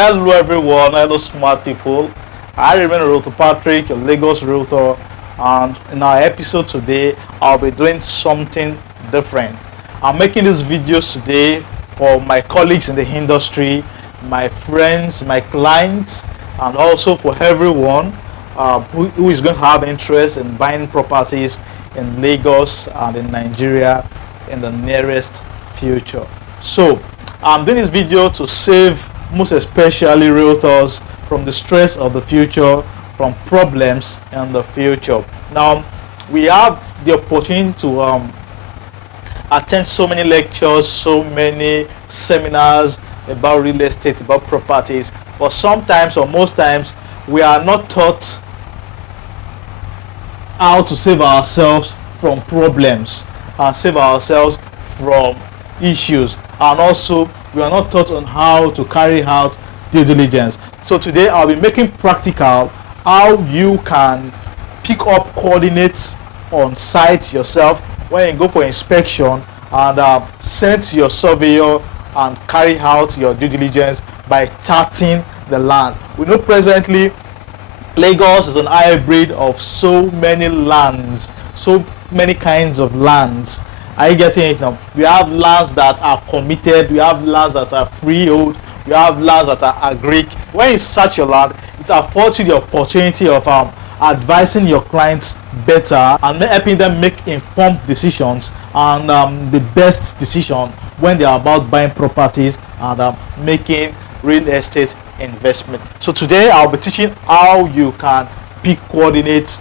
Hello everyone, hello smart people. I remain Realtor Patrick, your Lagos Realtor, and in our episode today, I'll be doing something different. I'm making these videos today for my colleagues in the industry, my friends, my clients, and also for everyone who is going to have interest in buying properties in Lagos and in Nigeria in the nearest future. So I'm doing this video to save most especially realtors from the stress of the future, from problems in the future. Now we have the opportunity to attend so many lectures, so many seminars about real estate, about properties, but sometimes or most times we are not taught how to save ourselves from problems and save ourselves from issues, and also we are not taught on how to carry out due diligence. So today I'll be making practical how you can pick up coordinates on site yourself when you go for inspection, and send your surveyor and carry out your due diligence by charting the land. We know presently Lagos is an hybrid of so many lands, so many kinds of lands. Are you getting it now? We have lands that are committed, we have lands that are freehold, we have lands that are agric. When you search your land, it affords you the opportunity of advising your clients better and helping them make informed decisions and the best decision when they are about buying properties and making real estate investment. So today I'll be teaching how you can pick coordinates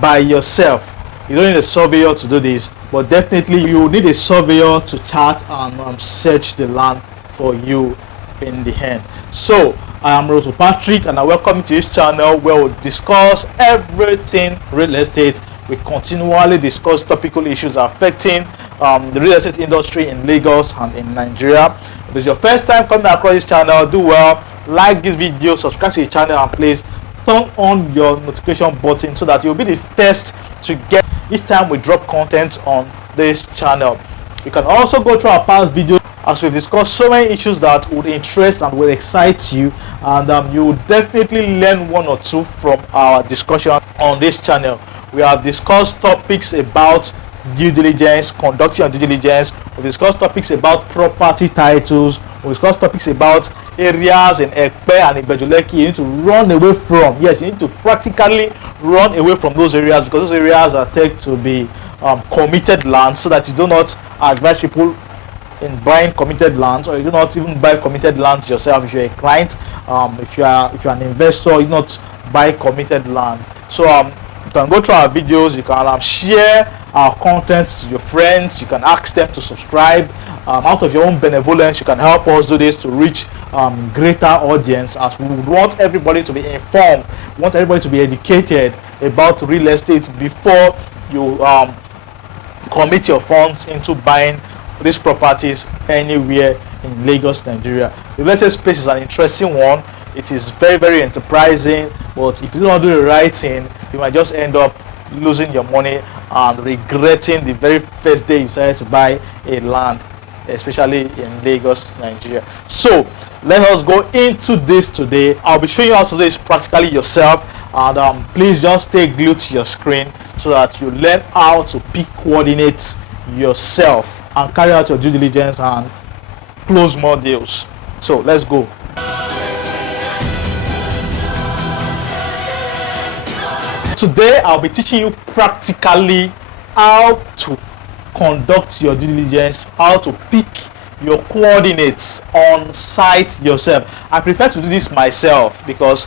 by yourself. You don't need a surveyor to do this, but definitely you need a surveyor to chart and search the land for you in the end. So I am Realtor Patrick and I welcome you to this channel where we discuss everything real estate. We continually discuss topical issues affecting the real estate industry in Lagos and in Nigeria. If this is your first time coming across this channel, do well, like this video, subscribe to the channel, and please turn on your notification button so that you'll be the first to get each time we drop content on this channel. You can also go through our past videos as we've discussed so many issues that would interest and will excite you, and you will definitely learn one or two from our discussion on this channel. We have discussed topics about due diligence, conducting your due diligence. We discussed topics about property titles. We discussed topics about areas in EPE and Ibeju-Lekki you need to run away from. Yes, you need to practically run away from those areas because those areas are taken to be committed lands, so that you do not advise people in buying committed lands, or you do not even buy committed lands yourself. If you're a client, if you're an investor, you do not buy committed land. So you can go through our videos, you can share our content to your friends, you can ask them to subscribe. Out of your own benevolence, you can help us do this to reach greater audience, as we want everybody to be informed, we want everybody to be educated about real estate before you commit your funds into buying these properties anywhere in Lagos, Nigeria. The real estate space is an interesting one. It is very, very enterprising, but if you don't do the right thing, you might just end up losing your money and regretting the very first day you decided to buy a land, especially in Lagos, Nigeria. So let us go into this today. I'll be showing you how to do this practically yourself, and please just stay glued to your screen so that you learn how to pick coordinates yourself and carry out your due diligence and close more deals. So let's go. Today I'll be teaching you practically how to conduct your due diligence, how to pick your coordinates on site yourself. I prefer to do this myself because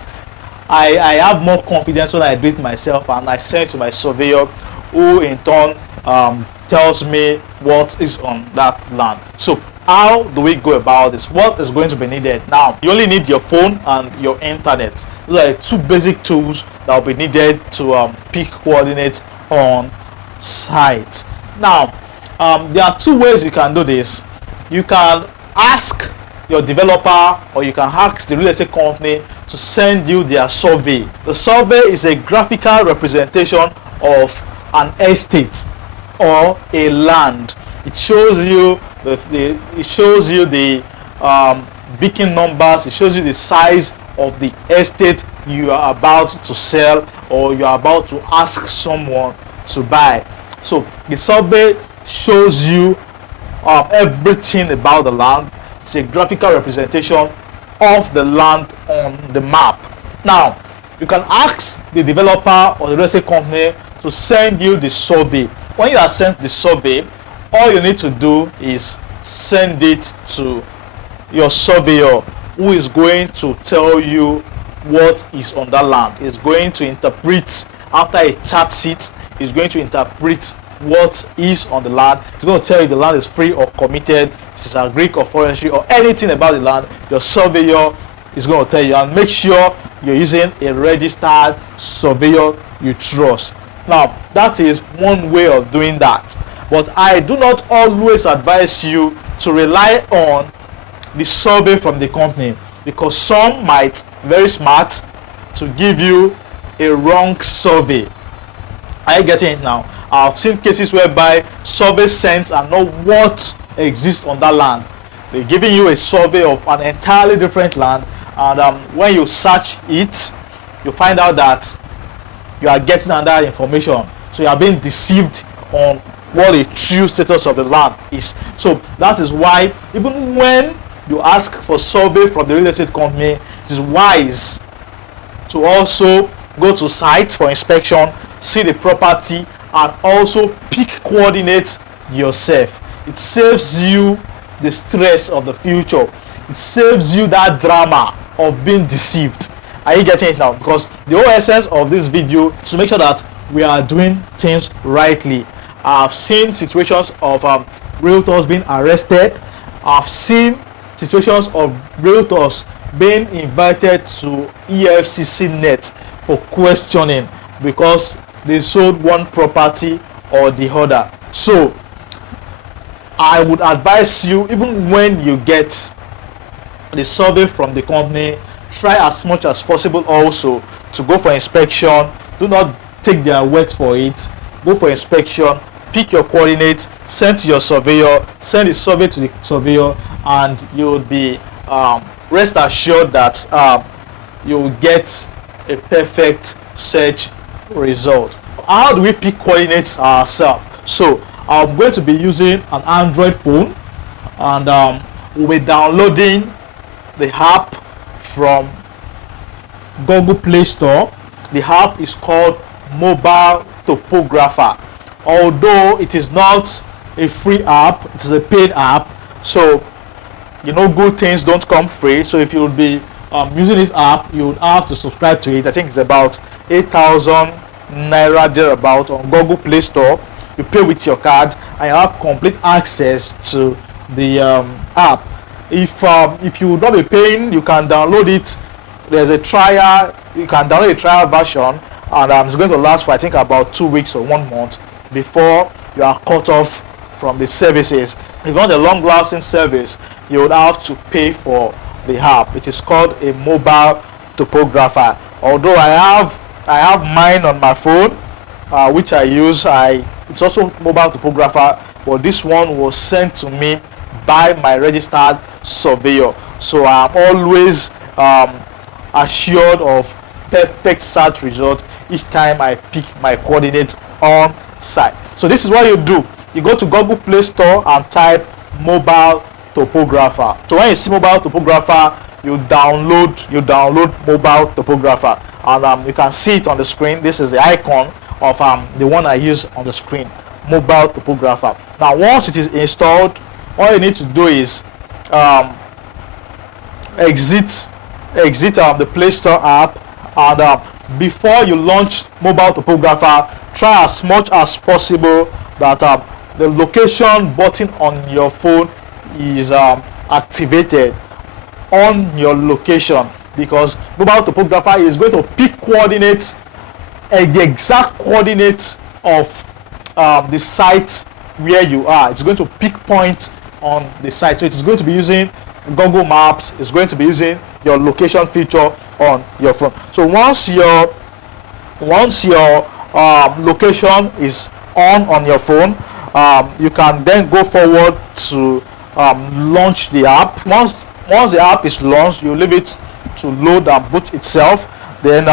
I have more confidence when I do it myself, and I send it to my surveyor, who in turn tells me what is on that land. So how do we go about this? What is going to be needed? Now, you only need your phone and your internet. Those are the two basic tools that will be needed to pick coordinates on site. Now, there are two ways you can do this. You can ask your developer, or you can ask the real estate company to send you their survey. The survey is a graphical representation of an estate or a land. It shows you the beacon numbers. It shows you the size of the estate you are about to sell or you are about to ask someone to buy. So the survey shows you everything about the land. It's a graphical representation of the land on the map. Now you can ask the developer or the real estate company to send you the survey. When you are sent the survey, all you need to do is send it to your surveyor, who is going to tell you what is on that land. Is going to interpret after a chart sheet. Is going to interpret what is on the land. It's going to tell you the land is free or committed, if it's agric or forestry or anything about the land. Your surveyor is going to tell you, and make sure you're using a registered surveyor you trust. Now that is one way of doing that, but I do not always advise you to rely on the survey from the company, because some might very smart to give you a wrong survey. Are you getting it now? I've seen cases whereby survey sent are not what exists on that land. They're giving you a survey of an entirely different land, and when you search it, you find out that you are getting another information. So you are being deceived on what the true status of the land is. So that is why even when you ask for survey from the real estate company, it is wise to also go to site for inspection, see the property, and also pick coordinates yourself. It saves you the stress of the future. It saves you that drama of being deceived. Are you getting it now? Because the whole essence of this video is to make sure that we are doing things rightly. I've seen situations of realtors being arrested. I've seen situations of realtors being invited to EFCC net for questioning because they sold one property or the other. So I would advise you, even when you get the survey from the company, try as much as possible also to go for inspection. Do not take their word for it. Go for inspection, pick your coordinates, send to your surveyor, send the survey to the surveyor, and you'll be rest assured that you will get a perfect search result. How do we pick coordinates ourselves? So I'm going to be using an Android phone, and we'll be downloading the app from Google Play Store. The app is called Mobile Topographer. Although it is not a free app, it is a paid app. So you know, good things don't come free. So if you'll be using this app, you would have to subscribe to it. I think it's about 8,000 naira thereabout on Google Play Store. You pay with your card and you have complete access to the app. If you would not be paying, you can download it. There's a trial. You can download a trial version, and it's going to last for I think about 2 weeks or 1 month before you are cut off from the services. If you want a long-lasting service, you would have to pay for the app. It is called a mobile topographer. Although I have mine on my phone, which I use. It's also mobile topographer, but this one was sent to me by my registered surveyor. So I'm always assured of perfect search result each time I pick my coordinates on site. So this is what you do. You go to Google Play Store and type mobile topographer. So when you see mobile topographer, you download mobile topographer, and you can see it on the screen. This is the icon of the one I use on the screen, mobile topographer. Now once it is installed, all you need to do is exit the Play Store app, and before you launch mobile topographer, try as much as possible that the location button on your phone is activated on your location, because mobile topographer is going to pick coordinates, the exact coordinates of the site where you are. It's going to pick points on the site, so it's going to be using Google Maps. It's going to be using your location feature on your phone. So once your location is on your phone, you can then go forward to launch the app. Once Once the app is launched, you leave it to load and boot itself. Then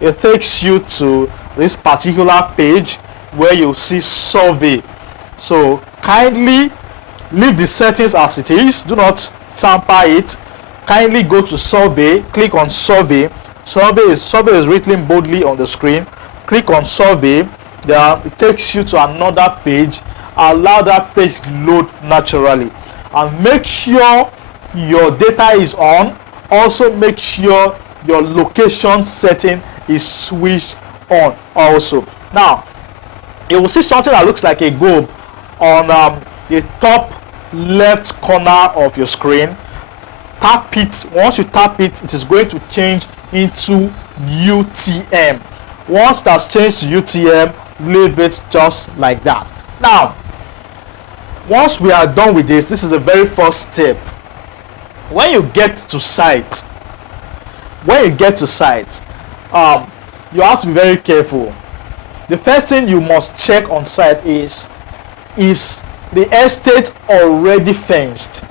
it takes you to this particular page where you see survey. So kindly leave the settings as it is, do not tamper it. Kindly go to survey, click on survey. Survey is written boldly on the screen. Click on survey. Then it takes you to another page. Allow that page to load naturally, and make sure your data is on. Also make sure your location setting is switched on also. Now you will see something that looks like a globe on the top left corner of your screen. Tap it. Once you tap it, it is going to change into UTM. Once that's changed to UTM, leave it just like that. Now once we are done with this, this is the very first step. When you get to site, you have to be very careful. The first thing you must check on site is the estate already fenced?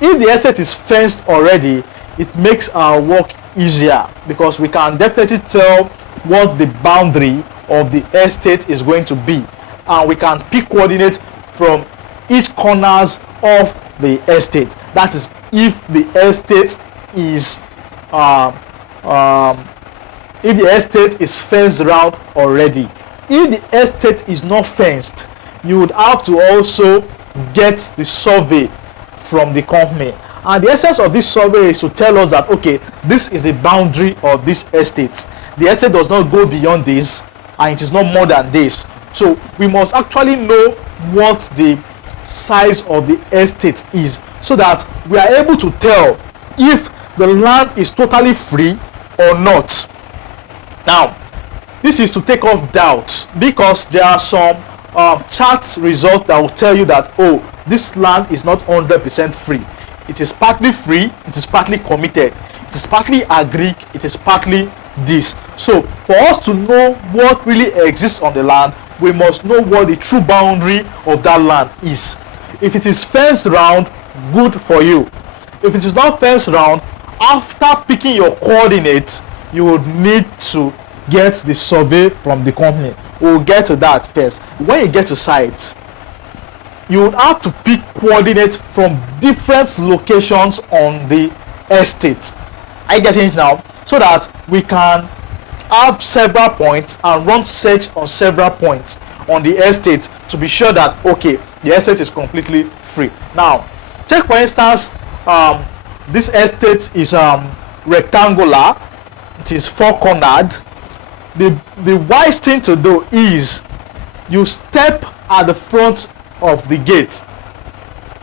If the estate is fenced already, it makes our work easier, because we can definitely tell what the boundary of the estate is going to be, and we can pick coordinates from each corners of the estate. That is, if the estate is fenced around already. If the estate is not fenced, you would have to also get the survey from the company, and the essence of this survey is to tell us that, okay, this is the boundary of this estate. The estate does not go beyond this, and it is not more than this. So we must actually know what the size of the estate is, so that we are able to tell if the land is totally free or not. Now this is to take off doubt, because there are some chart results that will tell you that, oh, this land is not 100% free. It is partly free, it is partly committed, it is partly agreed, it is partly this. So for us to know what really exists on the land, we must know what the true boundary of that land is. If it is fenced around, good for you. If it is not fenced around, after picking your coordinates, you would need to get the survey from the company. We'll get to that first. When you get to site, you would have to pick coordinates from different locations on the estate. I get it now, so that we can have several points and run search on several points on the estate to be sure that, okay, the estate is completely free. Now take for instance, this estate is rectangular, it is four cornered. The wise thing to do is you step at the front of the gate.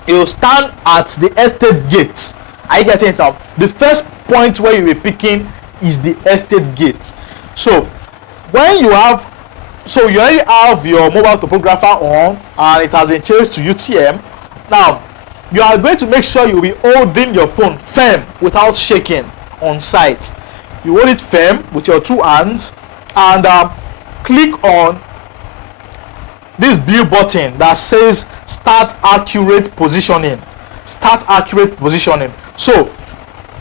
You stand at the estate gate. I get it now. The first point where you will be picking is the estate gate. So when you already have your mobile topographer on, and it has been changed to UTM. Now you are going to make sure you will be holding your phone firm without shaking on site. You hold it firm with your two hands, and click on this blue button that says start accurate positioning. So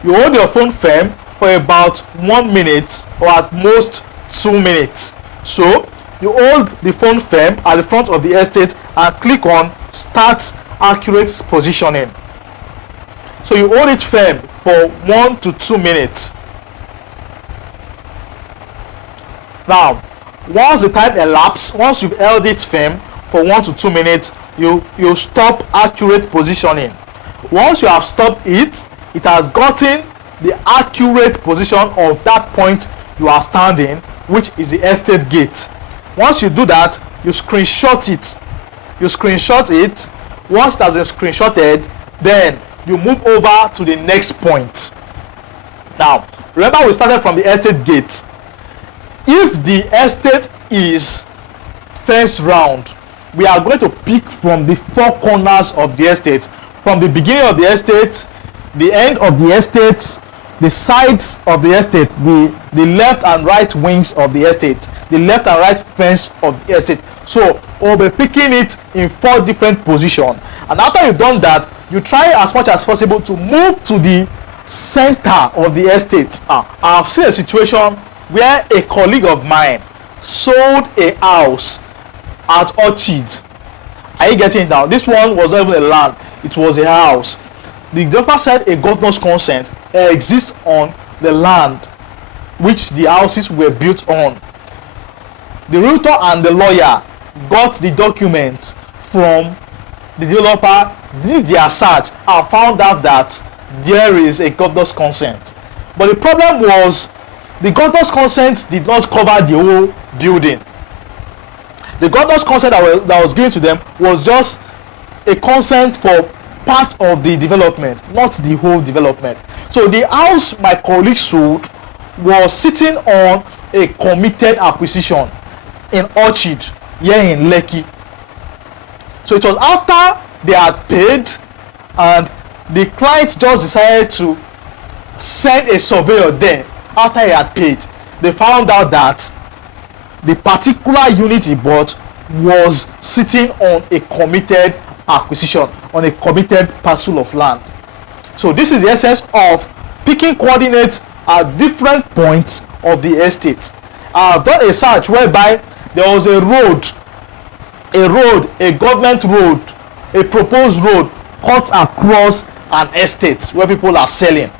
you hold your phone firm for about 1 minute, or at most 2 minutes. So you hold the phone firm at the front of the estate and click on start accurate positioning. So you hold it firm for 1 to 2 minutes. Now once the time elapses, once you've held it firm for 1 to 2 minutes, you stop accurate positioning. Once you have stopped it, it has gotten the accurate position of that point you are standing, which is the estate gate. Once you do that, you screenshot it. Once it has been screenshotted, then you move over to the next point. Now remember, we started from the estate gate. If the estate is fenced round, we are going to pick from the four corners of the estate, from the beginning of the estate, the end of the estate, the sides of the estate, the left and right wings of the estate, the left and right fence of the estate. So we'll be picking it in 4 different positions, and after you've done that, you try as much as possible to move to the center of the estate. I've seen a situation where a colleague of mine sold a house at Orchid. Are you getting it now? This one was not even a land, it was a house. The developer said a governor's consent exists on the land which the houses were built on. The realtor and the lawyer got the documents from the developer, did their search, and found out that there is a governor's consent. But the problem was the governor's consent did not cover the whole building. The governor's consent that was given to them was just a consent for part of the development, not the whole development. So the house my colleague sold was sitting on a committed acquisition in Orchid, here in Lekki. So it was after they had paid and the client just decided to send a surveyor there after he had paid. They found out that the particular unit he bought was sitting on a committed acquisition, on a committed parcel of land. So this is the essence of picking coordinates at different points of the estate. I've done a search whereby there was a government road, a proposed road cut across an estate where people are selling.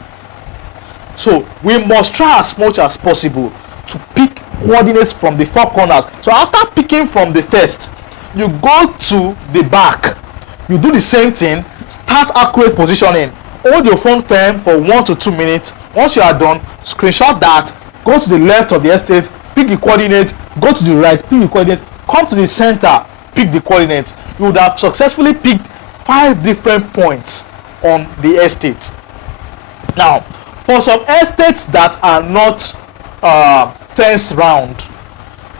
So we must try as much as possible to pick coordinates from the four corners. So after picking from the first, you go to the back, you do the same thing, start accurate positioning, hold your phone firm for 1 to 2 minutes. Once you are done, screenshot that, go to the left of the estate, pick the coordinate, go to the right, pick the coordinate, come to the center, pick the coordinates. You would have successfully picked 5 different points on the estate. Now, for some estates that are not fenced round,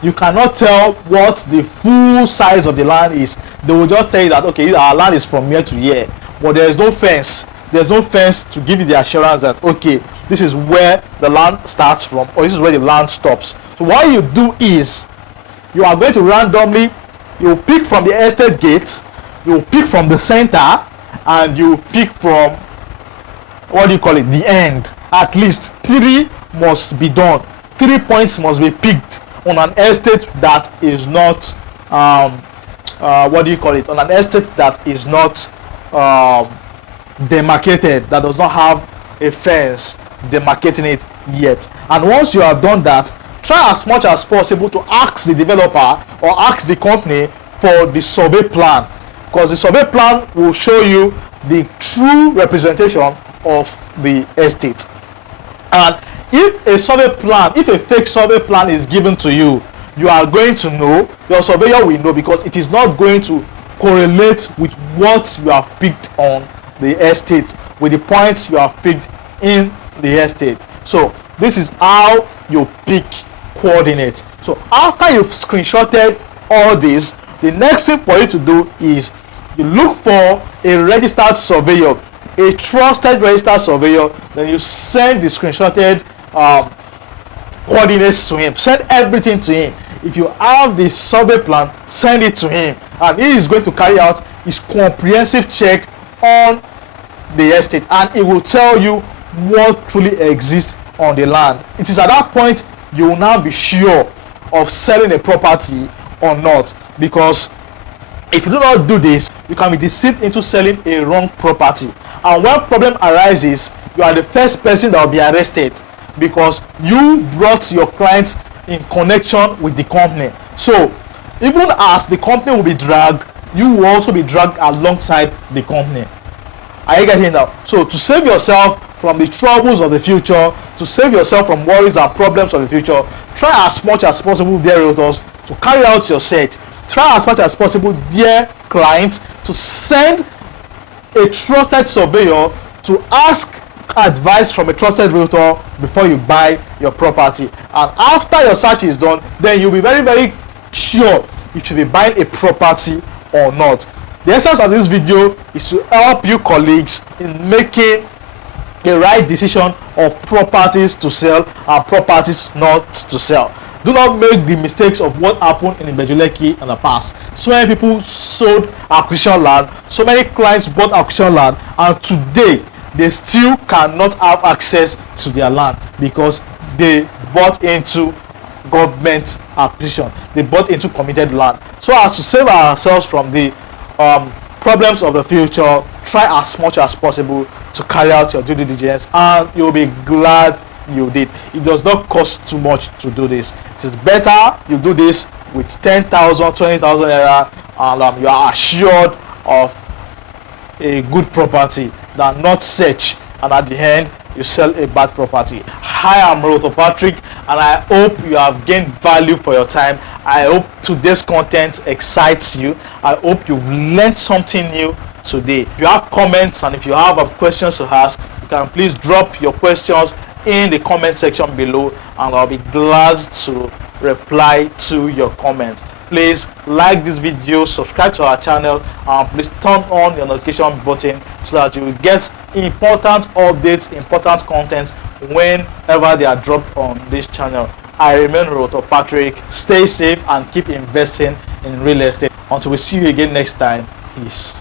you cannot tell what the full size of the land is. They will just tell you that, okay, our land is from here to here, but there is no fence. There's no fence to give you the assurance that, okay, this is where the land starts from, or this is where the land stops. So what you do is, you are going to randomly, you pick from the estate gate, you pick from the center, and you pick from, what do you call it, the end. At least 3 must be done. 3 points must be picked on an estate that is not, what do you call it, on an estate that is not demarcated, that does not have a fence demarcating it yet. And once you have done that, try as much as possible to ask the developer or ask the company for the survey plan, because the survey plan will show you the true representation of the estate. And if a survey plan, if a fake survey plan is given to you, you are going to know, your surveyor will know, because it is not going to correlate with what you have picked on the estate, with the points you have picked in the estate. So this is how you pick coordinates. So after you've screenshotted all this, the next thing for you to do is you look for a registered surveyor, a trusted registered surveyor. Then you send the screenshotted coordinates to him, send everything to him. If you have the survey plan, send it to him, and he is going to carry out his comprehensive check on the estate, and it will tell you what truly exists on the land. It is at that point you will now be sure of selling a property or not, because if you do not do this, you can be deceived into selling a wrong property, and when problem arises, you are the first person that will be arrested, because you brought your client in connection with the company. So even as the company will be dragged, you will also be dragged alongside the company. Are you getting that? So to save yourself from the troubles of the future, to save yourself from worries and problems of the future, try as much as possible, dear realtors, to carry out your search. Try as much as possible, dear clients, to send a trusted surveyor to ask advice from a trusted realtor before you buy your property. And after your search is done, then you'll be very, very sure if you should be buying a property or not. The essence of this video is to help you colleagues in making the right decision of properties to sell and properties not to sell. Do not make the mistakes of what happened in Ibeju-Lekki in the past. So many people sold acquisition land, so many clients bought acquisition land, and today they still cannot have access to their land because they bought into government acquisition, they bought into committed land. So as to save ourselves from the problems of the future, try as much as possible to carry out your due diligence, and you'll be glad you did. It does not cost too much to do this. It is better you do this with 10,000, 20,000 naira, and you are assured of a good property than not search and at the end you sell a bad property. Hi, I'm Realtor Patrick, and I hope you have gained value for your time. I hope today's content excites you. I hope you've learned something new today. If you have comments and if you have questions to ask, you can please drop your questions in the comment section below, and I'll be glad to reply to your comments. Please like this video, subscribe to our channel, and please turn on your notification button so that you will get important updates, important contents whenever they are dropped on this channel. I remain Realtor Patrick. Stay safe and keep investing in real estate. Until we see you again next time, peace.